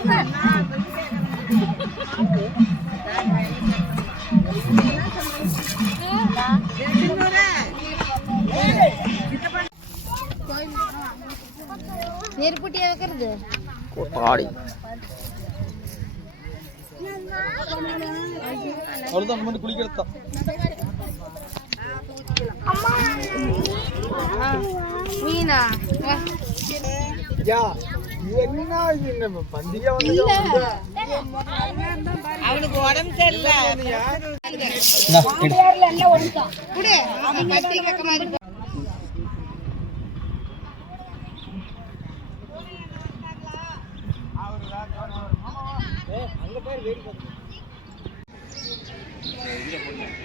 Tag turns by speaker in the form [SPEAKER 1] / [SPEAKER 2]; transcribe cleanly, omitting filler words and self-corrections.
[SPEAKER 1] நெருப்புட்டியா வைக்கிறது
[SPEAKER 2] பாடி அவ்வளோதான் மட்டும் குளிக்கிறது தான்.
[SPEAKER 1] மீனா
[SPEAKER 3] அவனுக்கு உடம்பு சரியில்லை.
[SPEAKER 2] அங்க பேர்